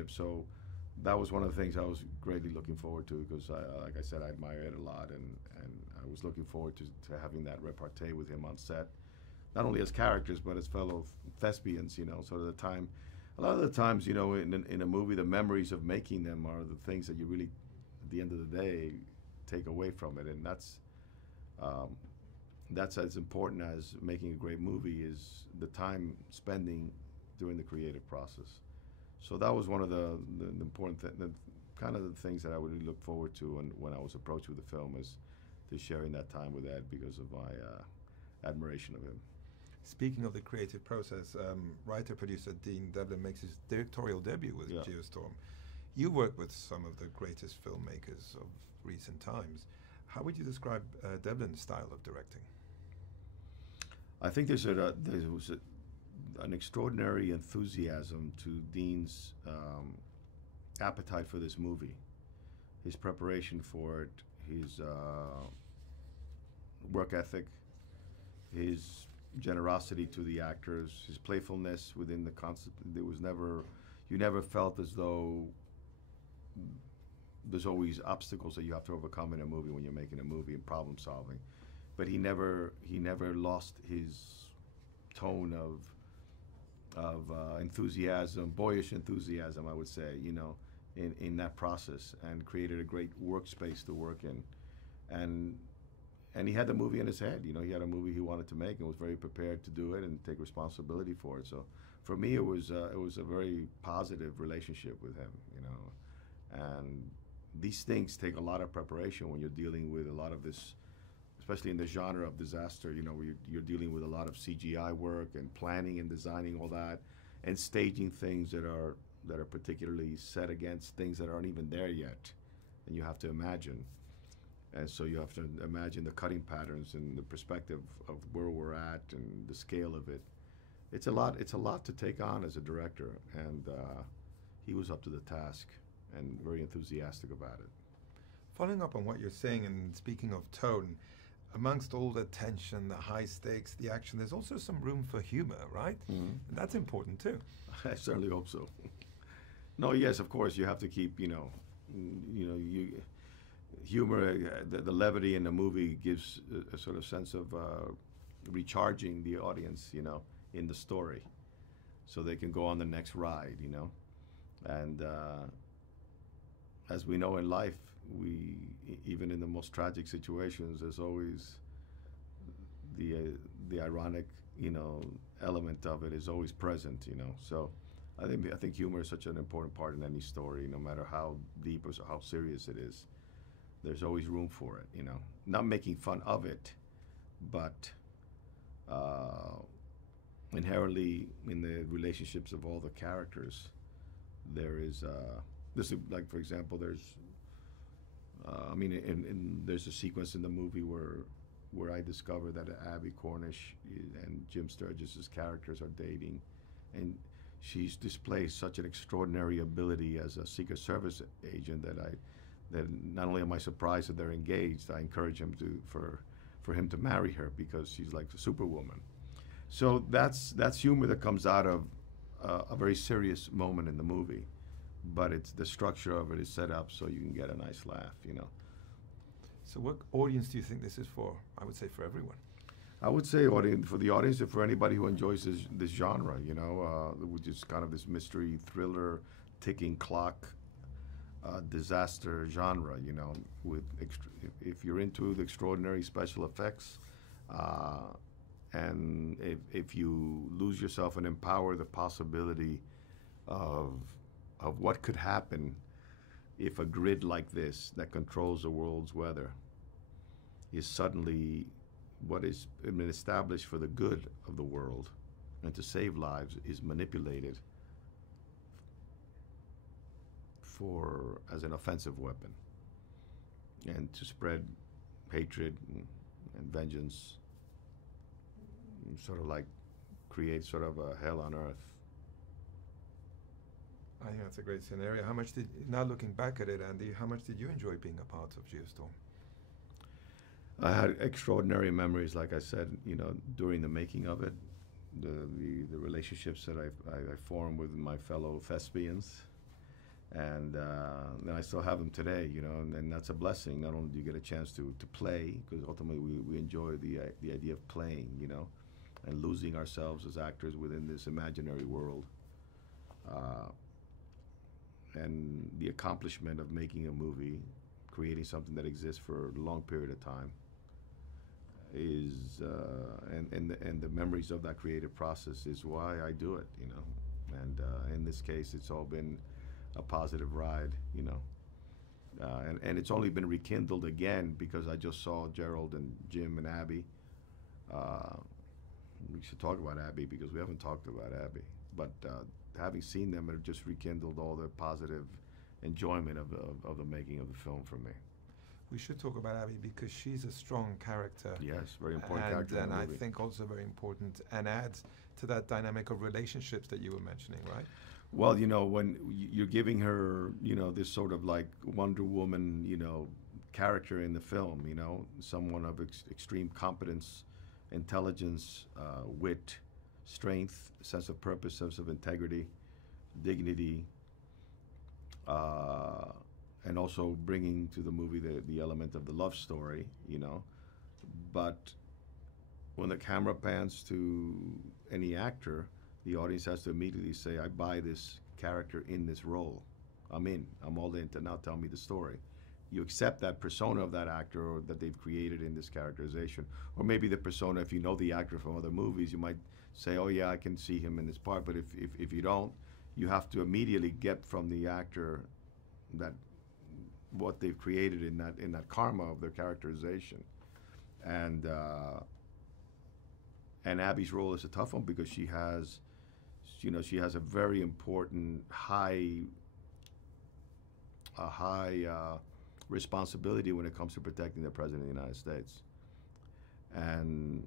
relationship. So that was one of the things I was greatly looking forward to because, like I said, I admire it a lot, and I was looking forward to having that repartee with him on set, not only as characters but as fellow thespians. So a lot of the times, in a movie, the memories of making them are the things that you really, at the end of the day, take away from it, and that's as important as making a great movie is the time spending during the creative process. So that was one of the important the kind of the things that I would really look forward to when I was approached with the film is to sharing that time with Ed because of my admiration of him. Speaking of the creative process, writer-producer Dean Devlin makes his directorial debut with GeoStorm. You work with some of the greatest filmmakers of recent times. How would you describe Devlin's style of directing? I think there was an extraordinary enthusiasm to Dean's appetite for this movie, his preparation for it, his work ethic, his generosity to the actors, his playfulness within the concept. You never felt as though there's always obstacles that you have to overcome in a movie when you're making a movie and problem solving. But he never lost his tone of enthusiasm, boyish enthusiasm, I would say, in that process, and created a great workspace to work in. And he had the movie in his head. He had a movie he wanted to make and was very prepared to do it and take responsibility for it. So for me, it was a very positive relationship with him. And these things take a lot of preparation when you're dealing with a lot of this, especially in the genre of disaster. Where you're dealing with a lot of CGI work and planning and designing all that, and staging things that are particularly set against things that aren't even there yet, and you have to imagine. And so you have to imagine the cutting patterns and the perspective of where we're at and the scale of it. It's a lot to take on as a director, and he was up to the task and very enthusiastic about it. Following up on what you're saying and speaking of tone, amongst all the tension, the high stakes, the action, there's also some room for humor, right? Mm-hmm. And that's important too. I certainly hope so. No, yes, of course, you have to keep, humor, the levity in the movie gives a sort of sense of recharging the audience, in the story, so they can go on the next ride, And as we know in life, even in the most tragic situations, there's always the ironic, element of it is always present, So I think humor is such an important part in any story, no matter how deep or how serious it is. There's always room for it, Not making fun of it, but inherently in the relationships of all the characters, there is this is like, for example, there's there's a sequence in the movie where I discover that Abby Cornish and Jim Sturgis's characters are dating, and she displays such an extraordinary ability as a Secret Service agent that not only am I surprised that they're engaged, I encourage him for him to marry her because she's like a superwoman. So that's humor that comes out of a very serious moment in the movie, but it's the structure of it is set up so you can get a nice laugh, So what audience do you think this is for? I would say for everyone. I would say for the audience and for anybody who enjoys this genre, which is kind of this mystery thriller, ticking clock, disaster genre, if you're into the extraordinary special effects, and if you lose yourself and empower the possibility of what could happen if a grid like this that controls the world's weather is suddenly what has been established for the good of the world and to save lives is manipulated as an offensive weapon and to spread hatred and vengeance, sort of like create sort of a hell on earth. I think that's a great scenario. Now looking back at it, Andy, how much did you enjoy being a part of GeoStorm? I had extraordinary memories, like I said, during the making of it, the relationships that I formed with my fellow thespians, and I still have them today, you know, and that's a blessing. Not only do you get a chance to play, because ultimately we enjoy the idea of playing, you know, and losing ourselves as actors within this imaginary world, and the accomplishment of making a movie, creating something that exists for a long period of time, is and the memories of that creative process is why I do it, you know. And in this case, it's all been a positive ride, you know. And it's only been rekindled again because I just saw Gerald and Jim and Abby. We should talk about Abby because we haven't talked about Abby. But having seen them, it just rekindled all the positive enjoyment of the making of the film for me. We should talk about Abby because she's a strong character. Yes, very important character in And the I movie. think also very important and adds to that dynamic of relationships that you were mentioning, right? Well, you know, when you're giving her, you know, this sort of like Wonder Woman, you know, character in the film, you know, someone of extreme competence, intelligence, wit, strength, sense of purpose, sense of integrity, dignity, and also bringing to the movie the element of the love story, you know. But when the camera pans to any actor, the audience has to immediately say, I buy this character in this role. I'm in. I'm all in to now tell me the story. You accept that persona of that actor or that they've created in this characterization. Or maybe the persona, if you know the actor from other movies, you might say, oh yeah, I can see him in this part. But if you don't, you have to immediately get from the actor that what they've created in that karma of their characterization. And Abby's role is a tough one because she has, you know, she has a very important high responsibility when it comes to protecting the President of the United States. And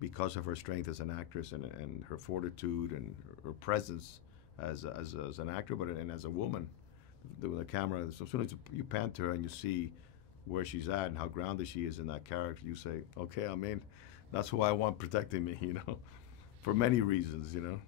because of her strength as an actress and her fortitude and her presence as an actor, but and as a woman, the camera, as soon as you pan to her and you see where she's at and how grounded she is in that character, you say, okay, I'm in. That's who I want protecting me, you know, for many reasons, you know.